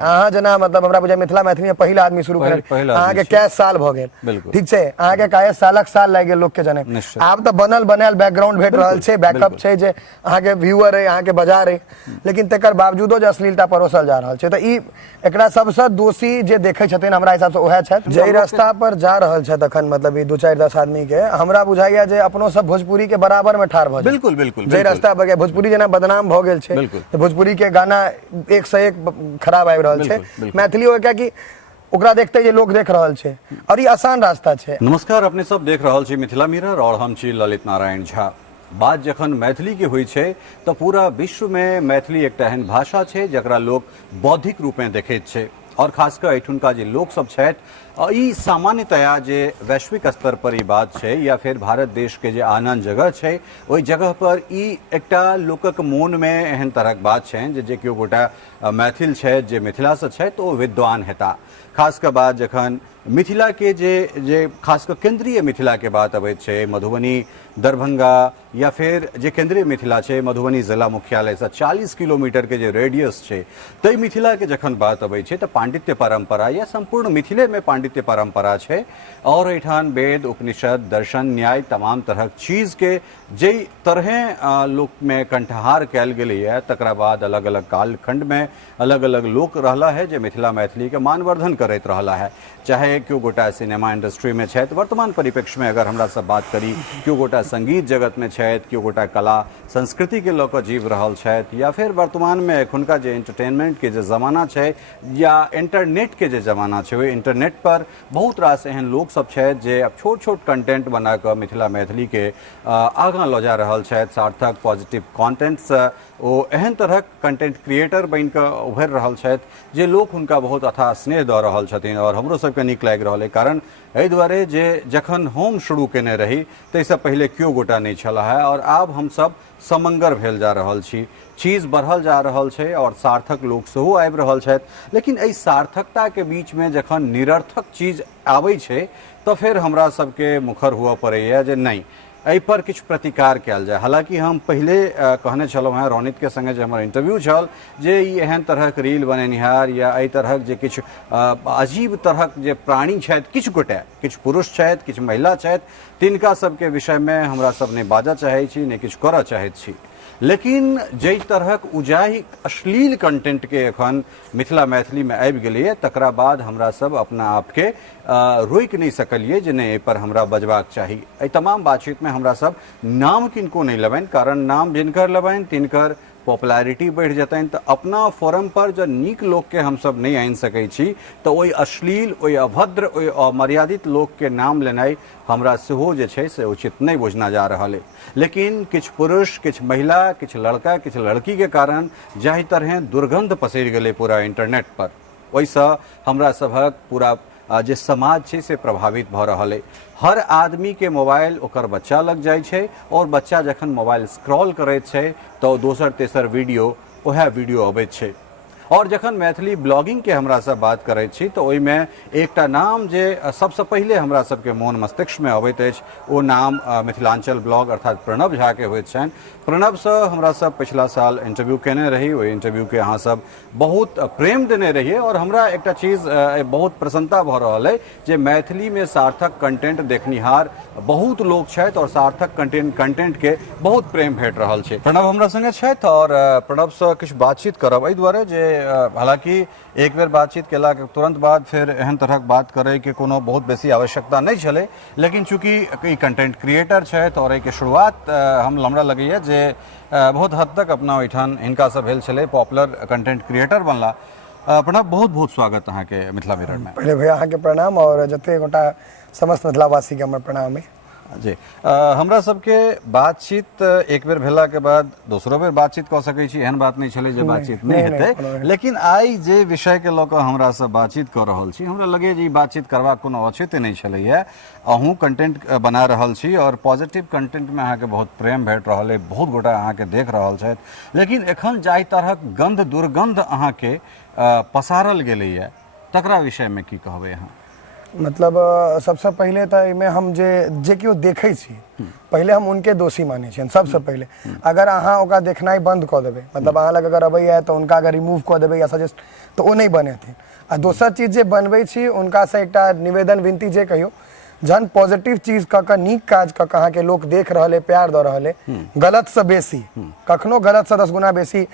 अहाँ जना मतलब हमरा बुझाय मिथिला मैथिली में पहिला आदमी शुरू करल अहाँ के कै साल भ गेल ठीक छै अहाँ के काहे सालक साल लागि गेल लोक के जने आब त बनल बनायल बैकग्राउंड भेट रहल छै बैकअप छै जे अहाँ के व्यूअर है अहाँ के बाजार है लेकिन तकर बावजूदो जे अश्लीलता परोसल जा रहल छै त ई एकरा सबसे दोषी जे देखे छथिन हमरा हिसाब से ओहे छथि जे रास्ता पर जा रहल छै तखन मतलब ई 2-4-10 आदमी के हमरा बुझाइया जे अपनो सब भोजपुरी के बराबर में ठाढ़ भ जाय बिल्कुल बिल्कुल जे रास्ता पर भोजपुरी जना बदनाम भ गेल छै भोजपुरी के गाना एक से एक खराब आबि रहल छै मैथिली हो क्या कि ओकरा देखते ये लोग देख रहल छै और ये आसान रास्ता छै। नमस्कार अपने सब देख रहल छी मिथिला मिरर और हम छी ललित नारायण झा। बात जखन मैथिली के हुई छै तो पूरा विश्व में मैथिली एकटा एहन भाषा छै जकरा लोग बौद्धिक रूप में देखैत छै और खासकर एठुनका जे लोक सब छथि ई सामान्यतया जे वैश्विक स्तर पर ई बात छै या फिर भारत देश के जे आन जगह छै ओहि जगह पर ई एकटा लोकक मोन में एहन तरहक बात छै जे केओ गोटा मैथिल छै जे मिथिला से छै तो विद्वान हेता। खासकर बात जखन मिथिला के जे खासकर केंद्रीय मिथिला के बात अबैत छै मधुबनी दरभंगा या फिर जे केंद्रीय मिथिला छै मधुबनी जिला मुख्यालय से 40 किलोमीटर के जे रेडियस छै तई मिथिला के जखन बात अबै छै तो पांडित्य परंपरा या संपूर्ण मिथिले में पांडित्य परंपरा छै और एठान वेद उपनिषद दर्शन न्याय तमाम तरह चीज के जे तरह लोक में कंठहार कैल गेलै है तकरा बाद अलग अलग कालखंड में अलग अलग लोक रहला है जे मिथिला मैथिली के मानवर्धन करैत रहला है। चाहे क्यों गोटा सिनेमा इंडस्ट्री में छथि वर्तमान परिप्रेक्ष्य में अगर हमरा सब बात करी क्यों गोटा संगीत जगत में छथि क्यों गोटा कला संस्कृति के लऽ कऽ जीव रहल छथि या फिर वर्तमान में एखुनका जे एंटरटेनमेंट के जे जमाना छै या इंटरनेट के जे जमाना छै ओहि इंटरनेट पर बहुत रास एहन लोक सब छथि जे अब छोट छोट कंटेंट बना कऽ मिथिला मैथिली के आगाँ लऽ जा रहल छथि सार्थक पॉजिटिव कॉन्टेंट्स ओ एहन तरह कंटेंट क्रिएटर बन कऽ उभरि रहल छथि जे लोक हुनका बहुत अथाह स्नेह दऽ रहल छथिन और हमरो सबके नीक लागि रहल है कारण एहि दुआरे जे जखन हम शुरू केने रही ताहिसँ पहिले केओ गोटा नहीं छला है और आब हम सब समंगर भेल जा रहल छी चीज बढ़ल जा रहल छै और सार्थक लोक सेहो आबि रहल छथि लेकिन एहि सार्थकता के बीच में जखन निरर्थक चीज आबै छै तो फिर हमरा सबके मुखर हुआ पड़ैया जे नहीं एहि पर किछु प्रतिकार कयल जाय। हालांकि हम पहले कहने छलहुँ हैं रोनित के संगे जे हमर इंटरव्यू छल जे ई एहन तरहक रील बनेनिहार या एहि तरहक जे किछु अजीब तरहक जे प्राणी छथि किछु गोटे किछु पुरुष छथि किछु महिला छथि तिनका सबके विषय में हमरा सब नहि बाजऽ चाहै छी नहि किछु करऽ चाहैत छी लेकिन जै तरहक उजाहि अश्लील कंटेंट के एखन मिथिला मैथिली में आबि गेलैए तकरा बाद हमरा सब अपना आप के रोकि नहीं सकलिए जे नहीं पर हमरा बजबाक चाही। एहि तमाम बातचीत में हमरा सब नाम किनको नहीं लेबनि कारण नाम जिनकर लेबनि तिनकर पॉपुलैरिटी बढ़ जतन तो अपना फोरम पर जो नीक लोक के हम सब नहीं आनि सकै छी तो ओहि अश्लील ओहि अभद्र ओहि अमर्यादित लोक के नाम लेनाइ हमरा सेहो जे छै से उचित नहीं बुझना जा रहल है। लेकिन किछु पुरुष किछु महिला किछु लड़का किछु लड़की के कारण जाहि तरह दुर्गंध पसरि गेलै पूरा इंटरनेट पर ओहिसँ हमरा सभक पूरा जे समाज छै से प्रभावित भ रहल है। हर आदमी के मोबाइल ओकर बच्चा लग जाय छै और बच्चा जखन मोबाइल स्क्रॉल करैत छै तो दोसर तेसर वीडियो ओहे वीडियो अबैत छै और जखन मैथिली ब्लॉगिंग के हमरा सब बात करैत छी तो ओहि में एकटा नाम जे सबसे पहले हमरा सबके मोन मस्तिष्क में अबैत अछि ओ नाम मिथिलांचल ब्लॉग अर्थात प्रणव झा के होइत छनि। प्रणव से हमरा सब पिछला साल इंटरव्यू केने रही ओहि इंटरव्यू के अहाँ सब बहुत प्रेम देने रहिए और हमरा एकटा चीज बहुत प्रसन्नता भ रहल है जे मैथिली में सार्थक कंटेंट देखनिहार बहुत लोग छथि और सार्थक कंटेंट के बहुत प्रेम भेट रहल छै। प्रणव हमरा संगे छथि और प्रणव से किछु बातचीत करब एहि दुआरे जे हालांकि एक बेर बातचीत केला के तुरंत बाद फिर एहन तरहक बात करे के कोनो बहुत बेसी आवश्यकता नहीं छले लेकिन चूंकि ई कंटेंट क्रिएटर छथि और एहि शुरुआत हमरा लगैया जे बहुत हद तक अपना ओहिठाम हिनका से भेल छले पॉपुलर कंटेंट क्रिएटर बनला। प्रणव बहुत बहुत स्वागत अहाँ के मिथिला मिरर में। पहले भैया अहाँ के प्रणाम और जते गोटा समस्त मिथिलावासी के हमर प्रणाम है जी। हमरा सबके बातचीत एक बेर भेला के बाद दोसरो बेर बातचीत कऽ सकै छी एहन बात नहीं छले जे बातचीत नहीं हेतै लेकिन आई जे विषय के लऽ कऽ हमरा सब बातचीत कऽ रहल छी हमरा लगे जे ई बातचीत करबाक कोनो औचित्य नहीं छलैया। अहूँ कंटेंट बना रहल छी और पॉजिटिव कंटेंट में अहाँ के बहुत प्रेम भेट रहल है बहुत गोटा अहाँ के देख रहल छथि लेकिन एखन जाहि तरहक गंध दुर्गंध अहाँ के पसारल गेलैया तकरा विषय में की कहबै अहाँ? मतलब सबसे पहले तो एहिमे हम जे केओ देखै छी पहले हम उनके दोषी माने छियनि सबसे पहले। अगर अहाँ ओकरा देखनाइ बंद कऽ देबै, मतलब अहाँ लग अगर अबैया तऽ उनका अगर रिमूव कऽ देबै या सजेस्ट, तऽ ओ नहि बनेथिन। आ दोसर चीज जे बनबै छी उनका से एकटा निवेदन विनती जे कहियो, जहन पॉजिटिव चीज कऽ के नीक काज कऽ के अहाँके लोक देख रहल है, प्यार दऽ रहल है, गलत से बेसी कखनो गलत से 10 गुना बेसी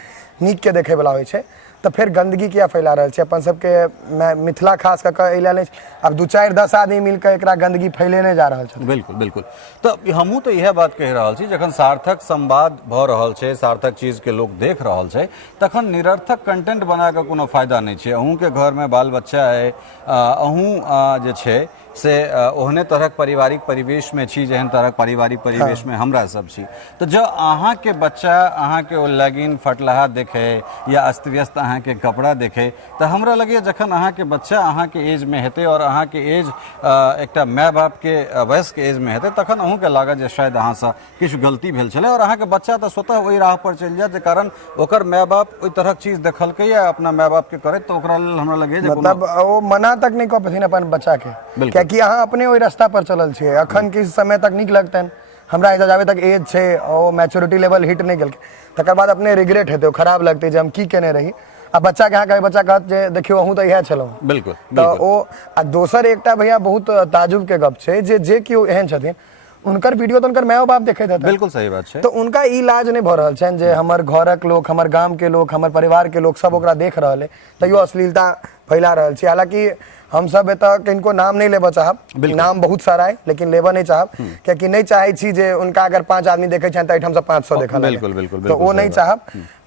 नीक के देखे वाला होइ छै, तो फिर गंदगी किया फैला रहा है अपन सबके मिथिला खास कऽ नहीं। अब 2-4-10 आदमी मिलकर एकरा गंदगी फैलेने जा रहा है। बिल्कुल बिल्कुल। तो हमहूँ तो यह बात कह रहा छी, जखन सार्थक संवाद भ रहल छै, सार्थक चीज के लोग देख रहल छै, तखन निरर्थक कंटेंट बना के कोनो फायदा नहीं छै। अहूँ के घर में बाल बच्चा है, अहूँ जे छै से ओहने तरहक पारिवारिक परिवेश में छी जेहन तरहक पारिवारिक परिवेश में हमरा सब छी। तो जब अहाँ के बच्चा अहाँ के लैगिन फटलाहा देखे या अस्त व्यस्त अहाँ के कपड़ा देखे, तो हमरा लगे जखन अहाँ के बच्चा अहाँ के एज में हेते और अहाँ के एज एकटा माय बाप के वयस्क एज में हेते, तखन अहूँ के लागत जे शायद अहाँ से किछु गलती भेल छले और अहाँ के बच्चा तो स्वतः वही राह पर चल जाए, जे कारण ओकर माय बाप ओई तरहक चीज देखलकै या अपना माय बाप के करे, तो ओकरा लेल हमरा लगे जे मतलब वो मना तक नहीं कऽ पथिन अपन बच्चा के, कि अहाँ अपने ओहि रास्ता पर चलल छियै। अखन किस समय तक नीक लगतनि, हमरा जाबे तक एज छै ओ मैच्योरिटी लेवल हिट नहीं केलकै, तकर बाद अपने रिग्रेट हेतै, खराब लगतै जे हम की केने रही। आ बच्चा के अहाँ कहे, बच्चा कहत जे देखियो अहूँ तो इएह छलहुँ। बिल्कुल। तो ओ आ दोसर एकटा भैया बहुत ताजुब के गप छै, जे केओ एहन छथिन उनकर वीडियो तो उनकर मायो बाप देखैत हेतै। बिल्कुल सही बात छै। तो उनका ई इलाज नहीं भऽ रहल छनि जे हमर घरक लोक, हमर गाम के लोक, हमर परिवार के लोक सब ओकरा देख रहल है, तैयो अश्लीलता फैला रहल छै। हालांकि हम सब एतऽ किनको नाम नहीं लेबऽ चाहब, नाम बहुत सारा है लेकिन लेबऽ नहीं चाहब, कियाकि नहीं चाहे छी जे उनका अगर 5 आदमी देखे छनि तऽ एहिठाम से 500 देखल। बिल्कुल बिल्कुल। तो वो नहीं चाहब।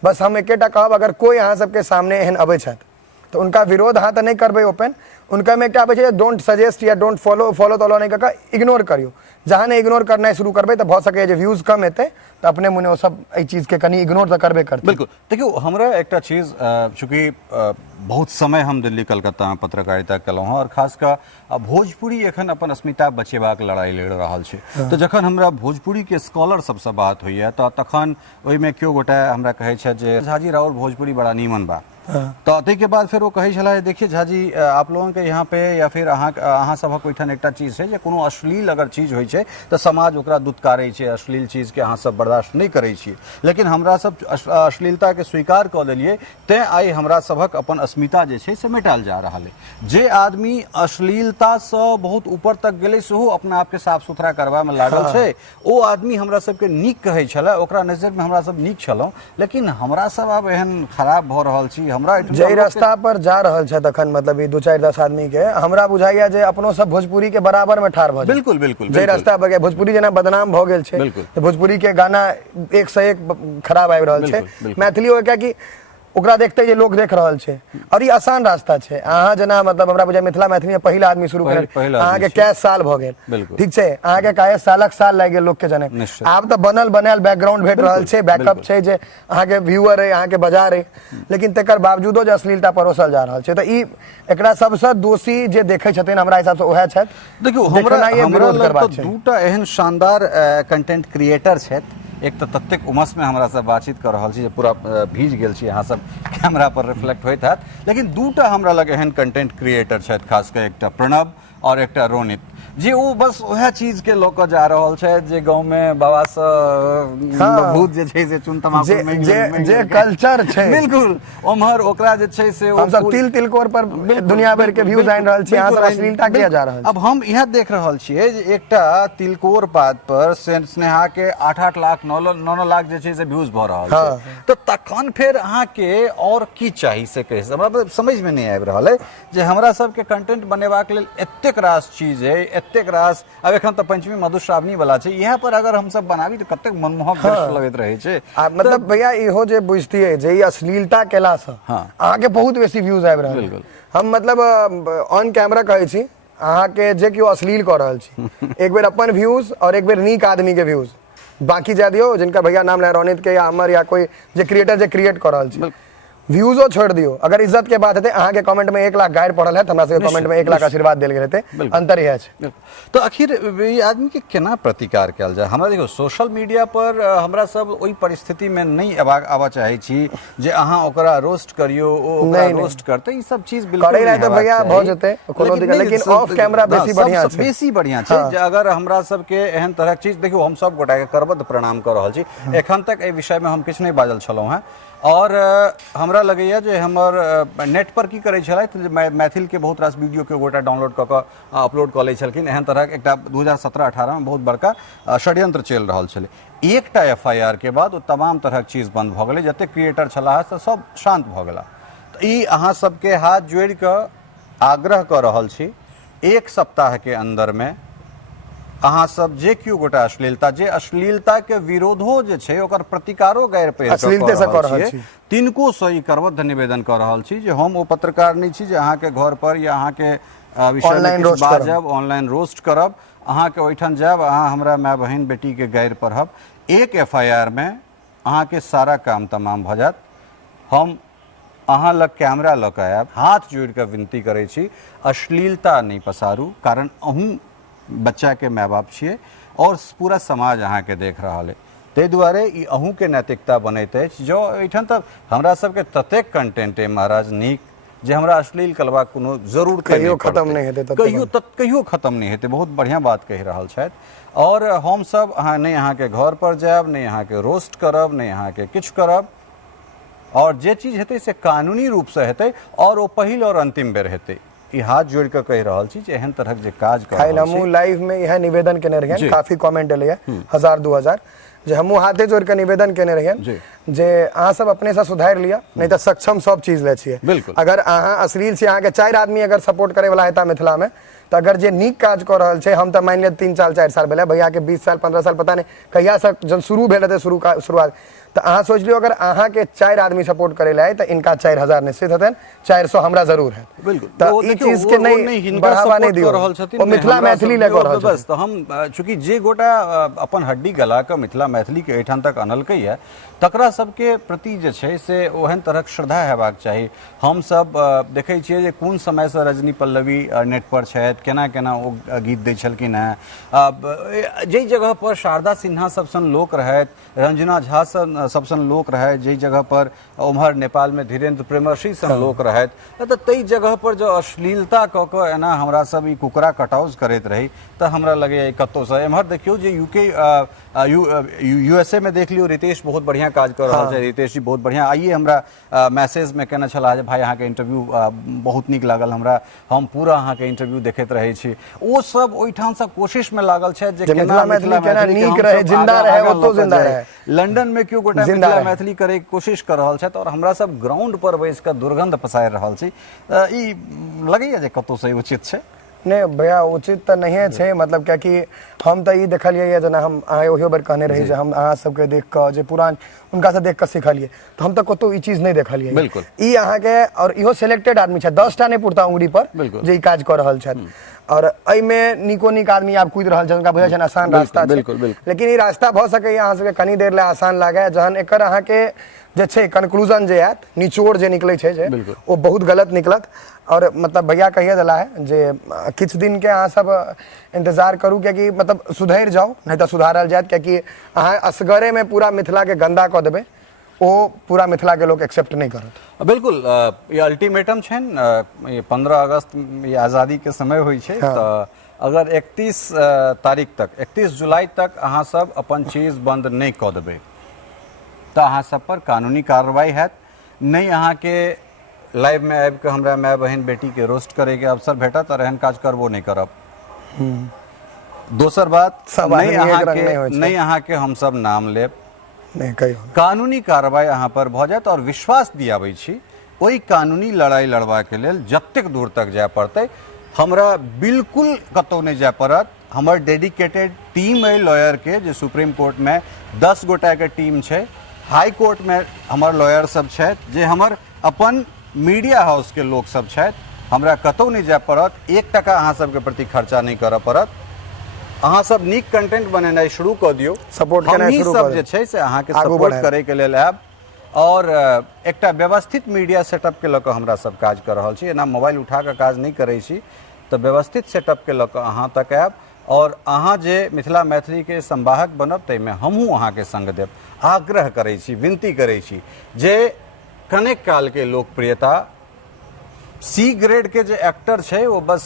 बस हम एकेटा कहब, अगर कोई अहाँ सबके सामने एहन अबै छथि तो उनका विरोध अहाँ तऽ नहीं करबै ओपन, उनका में एकटा आबै छै डोंट सजेस्ट या डोंट फॉलो तॉलो नहीं कऽ इग्नोर करियो। जहाँ नहीं इग्नोर करना शुरू करबै तो भऽ सकै जे व्यूज कम हेतै, तो अपने मुने वो सब एहि चीज के कनी इग्नोर तो करबे करतै। बिल्कुल। देखियो हमरा एकटा चीज, चूंकि बहुत समय हम दिल्ली कलकत्ता में पत्रकारिता केलहुँ हँ और खास कऽ भोजपुरी एखन अपन अस्मिता बचेबाक लड़ाई लड़ रहल छै। तो जखन हमरा भोजपुरी के स्कॉलर सबसे बात होइए तो तखन ओहिमे केओ गोटा हमरा कहै छै जे झाजी राउर भोजपुरी बड़ा नीमन बा। तो ताहि के बाद फिर वो कहे छला, देखिए झाजी आप लोगों के यहाँ पे या फिर अहाँ सबक ओहिठाम एकटा चीज है जे कोनो अश्लील अगर चीज होइ छै तो समाज ओकरा दुत्कारै छै, अश्लील चीज के अहाँ सब बर्दाश्त नहीं करै छियै, लेकिन हमरा सब अश्लीलता के स्वीकार कऽ देलियै, तैं आइ हमरा सबक अपन अस्मिता जे छै से मिटाल जा रहल है। जे आदमी अश्लीलता से बहुत ऊपर तक गेलै सेहो अपना आप के साफ सुथरा करबा में लागल छै, ओ आदमी हमरा सबके नीक कहै छला, ओकरा नजर में हमरा सब नीक छलहुँ, लेकिन हमरा सब आब एहन खराब भऽ रहल छी। जे रास्ता पर जा रहल छै तखन, मतलब 2-4-10 आदमी के हमरा बुझाइया जे अपनो सब भोजपुरी के बराबर में ठाढ़ भऽ जाय। बिल्कुल बिल्कुल। जे रास्ता पर भोजपुरी जेना बदनाम भऽ गेल छै, भोजपुरी के गाना 1 से 1 खराब आबि रहल छै, मैथिलियो क्या कि ओकरा देखते जे लोग देख रहल छै, और ये आसान रास्ता छै। अहाँ जेना मतलब हमरा बुझाय मिथिला मैथिली में पहिला आदमी शुरू केलक, अहाँ के कै साल भऽ गेल, ठीक छै, अहाँ के काहे सालक साल लागि गेल लोग के जने। आब तऽ बनल बनायल बैकग्राउंड भेट रहल छै, बैकअप छै जे अहाँ के व्यूअर है, अहाँ के बाजार है, लेकिन तकर बावजूदो जे अश्लीलता परोसल जा रहल छै, तऽ ई एकरा सबसे दोषी जे देखै छथिन हमरा हिसाब से ओहे छथि। देखियो हमरा लग दूटा एहन शानदार कंटेंट क्रिएटर छथि, एक तो ततेक उमस में हमरा सब बातचीत कर रहल छी जे पूरा भीज गेल छी, अहाँ सब कैमरा पर रिफ्लेक्ट होइत हैत, लेकिन दूटा हमरा लग एहन कंटेंट क्रिएटर छथि, खास कर एकटा प्रणव और एकटा रोनित, जे वो बस वह चीज के लोक जा रहल छै जे गांव में बाबा से भूत जे छै से चुन तमाकू में जे कल्चर छै, बिल्कुल ओम्हर ओकरा जे छै से हम सब तिलकोर पर दुनिया भर के व्यूज आनि रहल छी, अहाँ सब अश्लीलता किया जा रहल छै। अब हम यह देख रहल छियै जे एकटा तिलकोर पात पर स्नेहा के 8-8 लाख 9-9 लाख जे छै से व्यूज भऽ रहल छै, तो तखन फेर अहाँ के और की चाही से कहि हमरा समझ में नहीं आबि रहल है जे हमरा सब के कंटेंट बनेबाक लेल एतेक रास चीज है, एतेक रास। अब एखन तऽ पंचमी मधुश्रावणी वाला छै, यहाँ पर अगर हम सब बनाबी तो कतेक मनमोहक दृश्य लगैत रहे छै। मतलब भैया इहो जे बुझतियै जे ई अश्लीलता केला से अहाँ के बहुत बेसी व्यूज आबि रहल है। हम मतलब ऑन कैमरा कहै छी, अहाँ के जे केओ अश्लील कऽ रहल छी, एक बेर अपन व्यूज और एक बेर नीक आदमी के व्यूज बाकी जा दियो, जिनका भैया नाम ले रोनित के या अमर या कोई जे क्रिएटर जे क्रिएट कर रहल छै, व्यूजो छोड़ दियो, अगर इज्जत के बात है अहाँ के कमेंट में 1 लाख गायर पड़ल है तो हमरा सबके कमेंट में 1 लाख आशीर्वाद देल गेल हेते, अंतर यह है। तो आखिर ई आदमी के केना प्रतिकार कयल जाय? हमरा देखो सोशल मीडिया पर हमरा सब ओई परिस्थिति में नहीं आवा चाहे छी जे अहाँ ओकरा रोस्ट करियो, ओ ओकरा रोस्ट करते, ई सब चीज बिल्कुल करे रहे तो भैया भ जते कोनो दिक्कत, लेकिन ऑफ कैमरा बेसी बढ़िया छै। जे अगर हमरा सब के एहन तरह चीज देखियो, हम सब गोटा के करबद्ध प्रणाम कर रहल छी, एखन तक ए विषय में हम किछ नहीं बाजल छलौ हैं, और हमरा लगैया जे हमर नेट पर की करै छलथि, मैथिल के बहुत रास वीडियो के गोटा डाउनलोड कऽ कऽ अपलोड कऽ लै छलखिन। एहन तरह एकटा 2017-18 में बहुत बड़का षड्यंत्र चलि रहल छलै। एकटा FIR के बाद ओ तमाम तरहक चीज बंद भऽ गेलै, जते क्रिएटर छलाह से सब शांत भऽ गेला। तऽ ई अहाँ सबके हाथ जोड़ि कऽ आग्रह कऽ रहल छी, 1 सप्ताह के अंदर में अहाँ सब जे केओ गोटा अश्लीलता के विरोधो जे छै ओकर प्रतिकारो गैर पेश कऽ रहल छी, तिनको से ई करबद्ध निवेदन कऽ रहल छी जे हम ओ पत्रकार नहीं छी जे अहाँ के घर पर या अहाँ के विषय में किछु बाजब, ऑनलाइन रोस्ट करब, अहाँ के ओहिठाम जायब, अहाँ हमरा माय बहन बेटी के गैर पढ़ब। 1 FIR में अहाँ के सारा काम तमाम भ जायत। हम अहाँ लग कैमरा लऽ कऽ आयब, हाथ जोड़ि कऽ विनती करै छी, अश्लीलता नहीं पसारू, कारण अहूँ बच्चा के माय बाप छिए और पूरा समाज अहाँ के देख रहा है। ताहि दुआरे ई अहूँ के नैतिकता बनैत अछि। जो एहिठाम तक हमरा सबके ततेक कंटेंट है महाराज नीक जे हमरा अश्लील कलवा कोनो जरूर कहियो खत्म नहीं हेतै, कहियो खत्म नहीं हेतै। बहुत बढ़िया बात कहि रहल छथि। और हम सब अहाँ नहीं अहाँ के घर पर जायब, नहीं अहाँ के रोस्ट करब, नहीं अहाँ के किछु करब, और जे चीज हेतै से कानूनी रूप से हेतै, और वो पहिल और अंतिम बेर हेतै। ई हाथ जोड़ के कह रहल छी जे एहन तरहक जे काज कर रहल छी। हमहूँ लाइव में यह निवेदन केने रहियन, काफी कमेंट एलैया 1000-2000 जे हमहूँ हाथे जोड़ के निवेदन केने रहियन जे अहाँ सब अपने से सुधार लिया, नहीं तो सक्षम सब चीज ले छिए। अगर अहाँ अश्लील से अहाँ के 4 आदमी अगर सपोर्ट करे वाला हेता मिथिला में, तो अगर जे नीक काज कर रहल छै, हम तो मान लिया 3 साल 4 साल भेलै, भैया के 20 साल 15 साल पता नहीं कहिया से जब शुरू भेल हेतै शुरुआत, तो अहाँ सोच लियो अगर अहाँ के 4 आदमी सपोर्ट करे ला तो इनका 4000 निश्चित हेतन, 400 हमरा जरूर है। तो ई चीज के नहीं बढ़ावा नहीं दियो रहल छथिन, ओ मिथिला मैथिली ले कर रहल छथिन। बस तो हम चूंकि जे गोटा अपन हड्डी गला के मिथिला मैथिली के एठाम तक अनलकै है, तकरा सबके प्रति जे छै से ओहन तरहक श्रद्धा हेबाक चाही। हम सब देखै छियै जे कोन समय से रजनी पल्लवी नेट पर छथि, केना केना ओ गीत दै छलखिन हैं, जे जगह पर शारदा सिन्हा सब सन लोक रहथि, रंजना झा सब सन लोक रहथि, जे जगह पर उम्हर नेपाल में धीरेन्द्र प्रेमर्षि सन लोक रहथि, तो तई जगह पर जो अश्लीलता कऽ कऽ एना हमरा सब ई कुकरा कटाउज करैत रही, तो हमरा लगे कतौ से एम्हर देखियो जे USA में देख लियो, रितेश बहुत बढ़िया काज कर रहा है। रितेश जी बहुत बढ़िया आइए हमरा मैसेज में कहना चला भाई अहाँ के इंटरव्यू बहुत नीक लागल हमरा, हम पूरा अहाँ के इंटरव्यू देखैत रहे छी। ओ सब ओइठाम से कोशिश में लागल छै जे केना मिथिला नीक रहे, जिंदा रहे, ओतो जिंदा रहे। लंदन में क्यों गोटा मिथिला मैथिली करे के कोशिश कर रहल छै, और हमरा सब ग्राउंड पर बैस के दुर्गंध पसारि रहल छी। ई लगैया जे कतौ से उचित छै? नहीं भैया उचित तो नहीं है, मतलब क्या कि हम तो ये देखलिए जना हम ओहियो बार कहने रही जे हम अहाँ सबके देख के जे पुरान उनका से देख के सीखलिए, तो हम तो कतो ई चीज नहीं देखलिए। बिल्कुल ई अहाँ के और इहो सिलेक्टेड आदमी छै, 10टा नहीं पुरता उंगली पर जे ई काज कर रहल छथि, और एहि में नीको नीक आदमी आब कूद रहल छै, उनका बुझै छै आसान रास्ता छै, लेकिन ई रास्ता भ सकै अहाँ सबके कनी देर ले आसान लागे, जहन एकर अहाँ के जे छै कंक्लूजन जे आयत, निचोड़ जे निकले छै जे वो बहुत गलत निकलत। और मतलब भैया कहिए दिला है जे किछ दिन के अहाँ सब इंतजार करू, क्योंकि मतलब सुधर जाओ, नहीं तो सुधारल जायत, क्योंकि अहाँ असगरे में पूरा मिथिला के गंदा कऽ देबै, वो पूरा मिथिला के लोग एक्सेप्ट नहीं करत। बिल्कुल ये अल्टीमेटम छै, ये 15 अगस्त ये आज़ादी के समय होइ छै, तो अगर 31 तारीख तक 31 जुलाई तक अहाँ सब अपन चीज बंद नहीं कऽ देबै तो अहाँ सब पर कानूनी कार्रवाई हैत। नहीं अहाँ के लाइव में आबि के हमरा माय बहन बेटी के रोस्ट करे के अवसर भेटत, और एहन काज करबो नहीं करब। दोसर बात, नहीं अहाँ के हम सब नाम लेब, नहीं कहियो कानूनी कार्रवाई अहाँ पर भ जायत। और विश्वास दियाबै छी ओई कानूनी लड़ाई लड़वा के लेल जतेक दूर तक जाय पड़तै, हमरा बिल्कुल कतौ नहीं जाय पड़त। हमर डेडिकेटेड टीम है लॉयर के, जे सुप्रीम कोर्ट में 10 गोटा के टीम छै, हाई कोर्ट में हमर लॉयर सब छथि, जे हमर अपन मीडिया हाउस के लोग सब छथि, हमरा कतौ नहीं जाय पड़त, 1 टका अहाँ सबके प्रति खर्चा नहीं करऽ पड़त। अहाँ सब नीक कंटेंट बनेनाइ शुरू कऽ दियौ, सपोर्ट करनाइ शुरू कऽ सब जे छै से अहाँ के सपोर्ट करे के लेल आयब, और एकटा व्यवस्थित मीडिया सेटअप के लऽ कऽ हमरा सब काज कर रहल छी। एना मोबाइल उठा कऽ काज नहीं करै छी, तऽ व्यवस्थित सेटअप के लऽ कऽ अहाँ तक आयब और अहाँ जे मिथिला मैथिली के संवाहक बनब ताहिमे हमहूँ अहाँ के संग देब। आग्रह करै छी, विनती करै छी जे कनेक काल के लोकप्रियता सी ग्रेड के जे एक्टर छै वो बस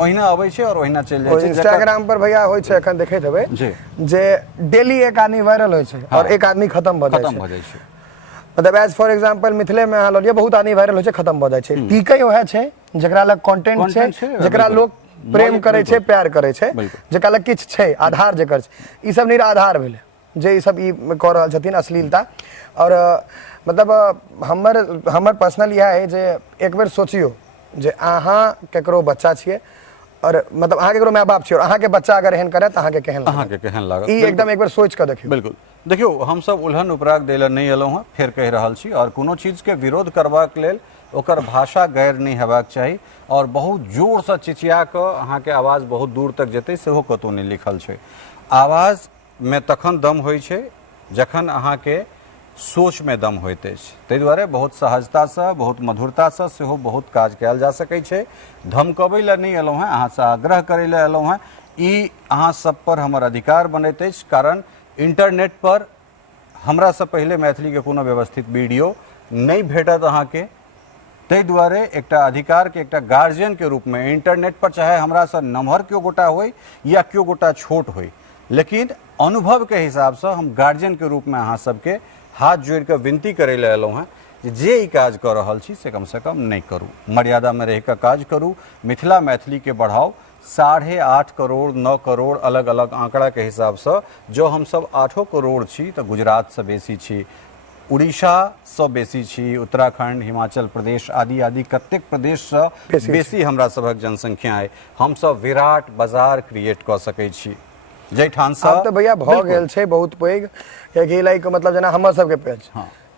ओहिना अबै छै और ओहिना चलि जाइ छै। इंस्टाग्राम पर भैया होइ छै एखन देखैत हेबै जे डेली एक आदमी वायरल होइ छै और एक आदमी खत्म भऽ जाइ छै। मतलब एज फॉर एग्जांपल मिथिले में अहाँ लऽ लिअ, बहुत आदमी वायरल होइ छै खत्म भऽ जाइ छै। टीकै ओहे छै जकरा लग कंटेंट छै, जकरा लोग प्रेम करे छै, प्यार करे छै, जकरा लग किछ छै, आधार जकर छै। ई सब निराधार भेलै जे ई सब ई कऽ रहल छथिन अश्लीलता। और मतलब हमर पर्सनल इएह है जे एक बेर सोचियो जे अहाँ केकरो बच्चा छियै और मतलब अहाँ केकरो माय बाप छियै और अहाँ के बच्चा अगर एहन करे तऽ अहाँ के केहन लागत ई एकदम एक बेर सोच कऽ देखियौ। बिल्कुल देखियौ, हम सब उल्हन उपराग दै लए नहीं एलहुँ हँ, फेर कहि रहल छी। और कोनो चीज के विरोध करबाक लेल ओकर भाषा गैर नहीं हेबाक चाही और बहुत जोर से चिचिया कऽ अहाँ के आवाज बहुत दूर तक जेतै सेहो कतौ नहीं लिखल छै। आवाज में तखन दम होइ छै जखन अहाँ के सोच में दम होइत अछि। ताहि दुआरे बहुत सहजता से, बहुत मधुरता से सेहो बहुत काज कयल जा सकै छै। धमकबै लए नहीं एलहुँ हैं, अहाँ से आग्रह करै लए एलहुँ हैं। ई अहाँ सब पर हमर अधिकार बनैत अछि, कारण इंटरनेट पर हमरा से पहले मैथिली के कोनो व्यवस्थित वीडियो नहीं भेटत अहाँ के। ताहि दुआरे एकटा अधिकार के एकटा गार्जियन के रूप में इंटरनेट पर चाहे हमरा से नमहर क्यों गोटा होय या क्यों गोटा छोट होय, लेकिन अनुभव के हिसाब से हम गार्जियन के रूप में अहाँ सबके हाथ जोड़ के विनती करे ले एलहुँ हैं जे ई काज कर रहल छी से कम नहीं करू, मर्यादा में रह के काज करू, मिथिला मैथिली के बढ़ाओ। 8.5 करोड़ 9 करोड़ अलग अलग आंकड़ा के हिसाब से जो हम सब 8 करोड़ छी तो गुजरात से बेसी छी, उड़ीसा से बेसी छी, उत्तराखंड, हिमाचल प्रदेश आदि आदि कतेक प्रदेश से बेसी हमरा सबक जनसंख्या है। हम सब विराट बाजार क्रिएट कर सकै छी जैठान से। अब तो भैया भ गेल छै बहुत पैघ, कियाकि लाइक मतलब जेना हमर सबके पेज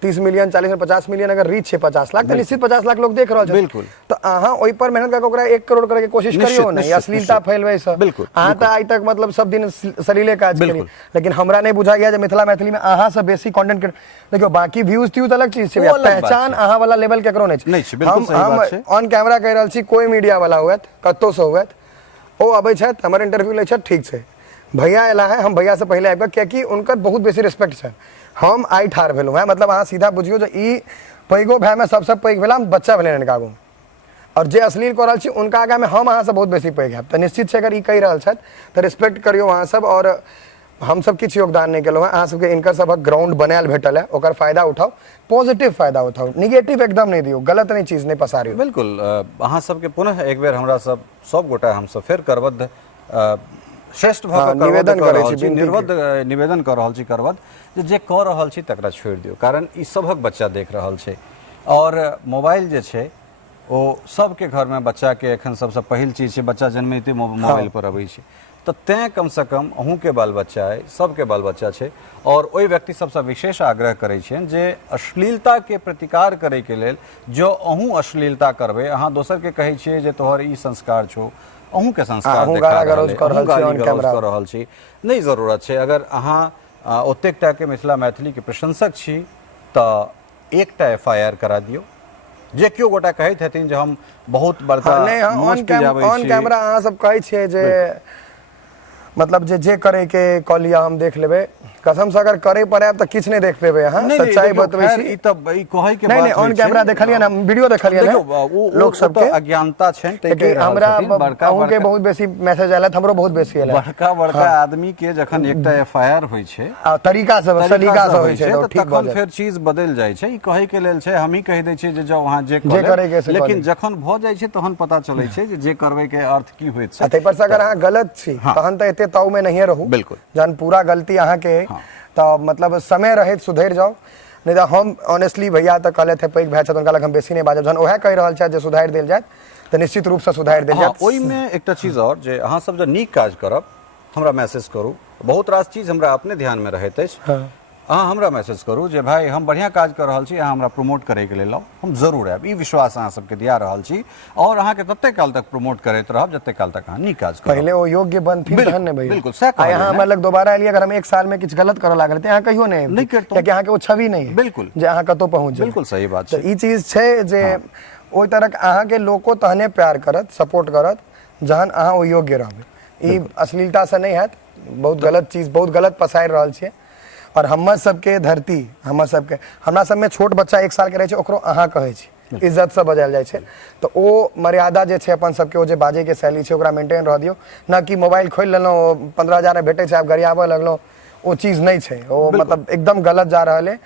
30 मिलियन 40 में 50 मिलियन अगर रीच है 50 लाख तो निश्चित 50 लाख लोग देख रहल छै। बिल्कुल, तो अहाँ ओइ पर मेहनत करके ओकरा 1 करोड़ करे के कोशिश करियो नहीं, अश्लीलता फैलबै से। अहाँ तो आइ तक मतलब सब दिन सलीले काज करी, लेकिन हमरा नहीं बुझा गया जे मिथिला मैथिली में अहाँ से बेसी कंटेंट देखियो। बाकी व्यूज त्यूज अलग चीज छै, पहचान अहाँ वाला लेवल केकरो नहीं छै। हम ऑन कैमरा कह रहल छी, कोई मीडिया वाला हुएत कत्तो से हुएत ओ अबै छथि हमर इंटरव्यू लै छथि, ठीक छै। भैया एला है, हम भैया से पहले आबि कियाकि उनकर बहुत बेसी रिस्पेक्ट छै। हम आइ ठार भेलहुँ हैं, मतलब अहाँ सीधा बुझियो जे ई पैघो भाई में सबसे पैघ भेला बच्चा भेलै इनका आगू, और जे अश्लील कऽ रहल छी उनका आगा में हम अहाँ से बहुत बेसी पैघ हैब। तऽ निश्चित छै अगर ई कहि रहल छथि तऽ रिस्पेक्ट करियो अहाँ सब। और हम सब किछु योगदान नहीं केलहुँ हैं, अहाँ सबके इनकर सबक ग्राउंड बनायल भेटल है, ओकर फायदा उठाओ, पॉजिटिव फायदा उठाओ, निगेटिव एकदम नहीं दियो, गलत नहीं चीज नहीं पसारियो। बिल्कुल, अहाँ सबके पुनः एक बेर हमरा सब गोटा हम सब फेर करबद्ध श्रेष्ठ निवेदन कर रहल छी करबद्ध जे कऽ रहल छी तकरा छोड़ि दियौ, कारण ई सबक बच्चा देख रहल छै। और मोबाइल जे छै ओ सबके घर में बच्चा के एखन सबसे पहिल चीज छै, बच्चा जन्मैते मोबाइल पर अबै छै। तो तैं कम से कम अहूँ के बाल बच्चा है, सबके बाल बच्चा छै। और ओहि व्यक्ति सबसे विशेष आग्रह करै छियनि जे अश्लीलता के प्रतिकार करे के लेल जो अहूँ अश्लीलता करबै, अहाँ दोसर के कहै छियै जे तोहर ई संस्कार छौ, अहूँ के संस्कार कर रहल छी, नहीं जरूरत छै। अगर अहाँ ओतेकटा के मिथिला मैथिली के प्रशंसक छी तऽ एकटा FIR करा दियौ। जे क्यों गोटा कहैत हथिन जे हम बहुत बड़का ऑन कैमरा अहाँ सब कहै छियै जे मतलब जे करे के कऽ लिया हम देख लेबै, कसम से अगर करे पर आब तऽ किछ नहीं देख पेबै अहाँ, सच्चाई बतबै छी। ई त ई कहै के बात नहीं ऑन कैमरा देखलिए ना, वीडियो देखलिए ना, लोग सब के अज्ञानता छन कि हमरा अहूँ के बहुत बेसी मैसेज आयल, हमरो बहुत बेसी आयल। बड़का आदमी के जखन एकटा FIR होय छै तरीका से सलीका से होय छै तो ठीक तखन फेर चीज बदल जाय छै। ई कहै के लेल छै, हम ही कहि दै छियै जे जाओ वहां जे करे के, लेकिन जखन भ जाय छै तहन पता चलै छै जे करबै के अर्थ की होइत छै। तै पर से अगर अहाँ गलत छी तहन त एते ताव में नहीं रहू। बिल्कुल, जहन पूरा गलती अहाँ के तो मतलब समय रहे सुधर जाओ, नहीं तो हम ऑनेस्टली भैया तो कहले थे पैघ भाई छथि उनका लग हम बेसी नहीं बाजब, जहन ओहे कहि रहल छथि जे सुधार देल जाए तो निश्चित रूप से सुधार देल जाए। ओहि में एकटा चीज और जे अहाँ सब जे नीक काज करब हमरा मैसेज करू, बहुत रास चीज हमरा अपने ध्यान में रहैत अछि। अहाँ हमरा मैसेज करू जे भाई हम बढ़िया काज कर रहल छी, अहाँ हमरा प्रमोट करे के लेल हम जरूर आयब, ई विश्वास अहाँ सबके दिया रहल छी और अहाँ के तते काल तक प्रमोट करैत रहब जते काल तक अहाँ नीक काज करब। पहले वो योग्य बनथिन तहन ने भैया। बिल्कुल सही कहलियै। यहाँ हम अलग दोबारा एलियै, अगर हम एक साल में कुछ गलत करऽ लागल त अहाँ कहियो नहीं करतौ, कियाकि अहाँ के वो छवि नहीं है बिल्कुल जे अहाँ कतौ पहुंच जाए। बिल्कुल सही बात तो छै। ई चीज छै जे ओइ तरह अहाँ के लोको तहने प्यार करत, सपोर्ट करत जहन अहाँ ओ योग्य रहबै। ई अश्लीलता से नहीं हैत, बहुत गलत चीज, बहुत गलत पसारि रहल छियै। और हमर सबके धरती, हमर सबके, हमरा सब में छोट बच्चा 1 साल के रहे छै ओकरो अहाँ कहै छी, इज्जत से बजायल जाइ छै। तो ओ मर्यादा जे छै अपन सबके, ओ जे बाजे के शैली छै ओकरा मेंटेन रह दियौ, ना कि मोबाइल खोलि लेलहुँ 15,000 में भेटै छै आब गरियाबऽ लगलहुँ, ओ चीज नहीं छै। ओ मतलब एकदम गलत जा रहल है।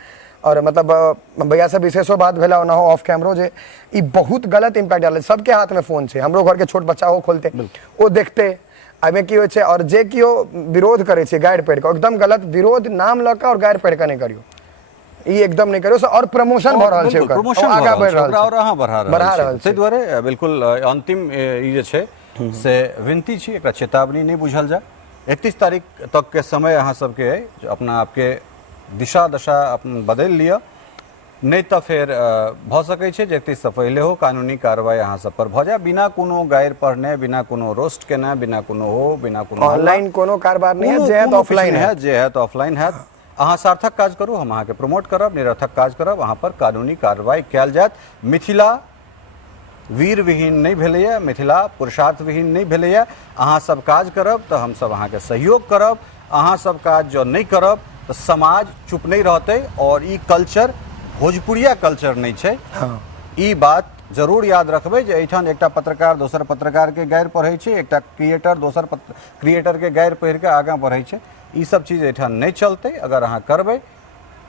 और मतलब भैया से विशेषो बात भेला ना हो ऑफ कैमरो जे ई बहुत गलत इम्पैक्ट डाले। सबके हाथ में फोन छै, हमरो घर के छोट बच्चा ओ खोलते, ओ देखते, एहिमे की होइ छै। और जे कियो विरोध करे छै गाड़ि पढ़ि कऽ, एकदम गलत विरोध नाम लऽ कऽ और गाड़ि पढ़ि कऽ नहीं करियो, ई एकदम नहीं करियो। और प्रमोशन भऽ रहल छै, प्रमोशन आगाँ बढ़ि रहल छै और अहाँ बढ़ा रहल छै। ताहि छै। दुआरे बिल्कुल अंतिम ई जे छै से विनती छी, एकरा चेतावनी नहीं बुझल जाय। 31 तारीख तक के समय अहाँ सबके अइ, अपना आपके दिशा दशा अपन बदलि लिअ, नहीं तो फिर भ सकै छै जे 31 से पहले हो कानूनी कार्रवाई अहाँ सब पर भ जाए, बिना कोनो गारि पढ़ने, बिना कोनो रोस्ट केना, बिना कोनो हो, बिना कोनो ऑनलाइन कोनो कारोबार नहीं है, जे है ऑफलाइन है, जे है तो ऑफलाइन है। अहाँ सार्थक काज करू, हम अहाँ के प्रमोट करब, निरर्थक काज करब, अहाँ पर कानूनी कार्रवाई कयल जायत। मिथिला वीर विहीन नहीं भेलैया, मिथिला पुरुषार्थ विहीन नहीं भेलैया। अहाँ सब काज करब तो हम सब अहाँ के सहयोग करब, अहाँ सब काज जो नहीं करब तो समाज चुप नहीं रहते। और ई कल्चर भोजपुरिया कल्चर नहीं छै। ई बात जरूर याद रखबै जे एहिठाम एकटा पत्रकार दोसर पत्रकार के गारि पढ़ै छै, एकटा क्रिएटर दोसर क्रिएटर के गारि पढ़ि के आगाँ बढ़ै छै। ई सब चीज एहिठाम नहीं चलते। अगर अहाँ करबै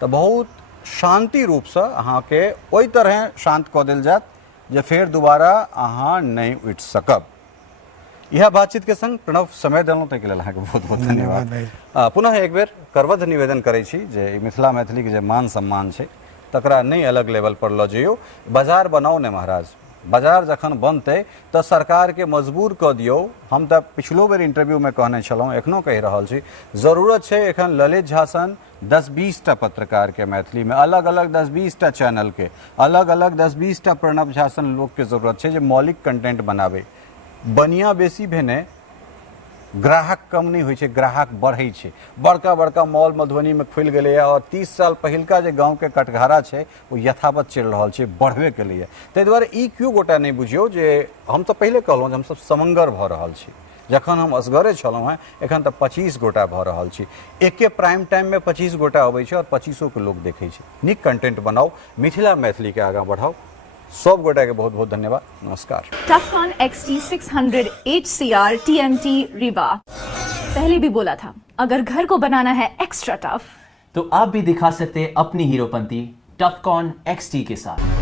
तो बहुत शांति रूप से अहाँ के ओहि तरह शांत कऽ देल जायत जे फेर दोबारा अहाँ नहीं उठि सकब। यह बातचीत के संग प्रणव समय देलहुँ ताहिके लेल अहाँके बहुत बहुत धन्यवाद। पुनः एक बेर करवध निवेदन करै छी जे मिथिला मैथिली के जे मान सम्मान छै तकरा नहीं अलग लेवल पर लऽ जइयौ। बाजार बनाओ ने महाराज, बाजार जखन बनतै तऽ सरकार के मजबूर कऽ दियौ। हम तऽ पिछलो बेर इंटरव्यू में कहने छलहुँ, एखनो कहि रहल छी, जरूरत छै एखन ललित झा सन 10-20 टा पत्रकार के मैथिली में, अलग अलग 10-20 टा चैनल के, अलग अलग 10-20 टा प्रणव झा सन लोग के जरूरत छै जे मौलिक कंटेंट बनाबे। बनिया बेसी भेने ग्राहक कम नहीं होइ छै, ग्राहक बढ़ै छै। बड़का बड़का मॉल मधुबनी में खुलि गेलै और 30 साल पहिलका जे गाँव के कटघारा छै वो यथावत चलि रहल छै, बढ़बे केलैए। ताहि दुआरे ई क्यों गोटा नहीं बुझियौ जे हम तऽ पहिले कहलहुँ जे हमसब समंगर भऽ रहल छी। जखन हम असगरे छलहुँ हैं, एखन तऽ 25 गोटा भऽ रहल छी। एके प्राइम टाइम में 25 गोटा अबै छै और 25 के लोग देखै छै। नीक कंटेंट बनाओ, मिथिला मैथिली के आगाँ बढ़ाओ। सब गोटा के बहुत बहुत धन्यवाद, नमस्कार। टफकॉन XT 600 HCR TMT रिवा। पहले भी बोला था, अगर घर को बनाना है एक्स्ट्रा टफ तो आप भी दिखा सकते हैं अपनी हीरोपंती टफकॉन XT के साथ।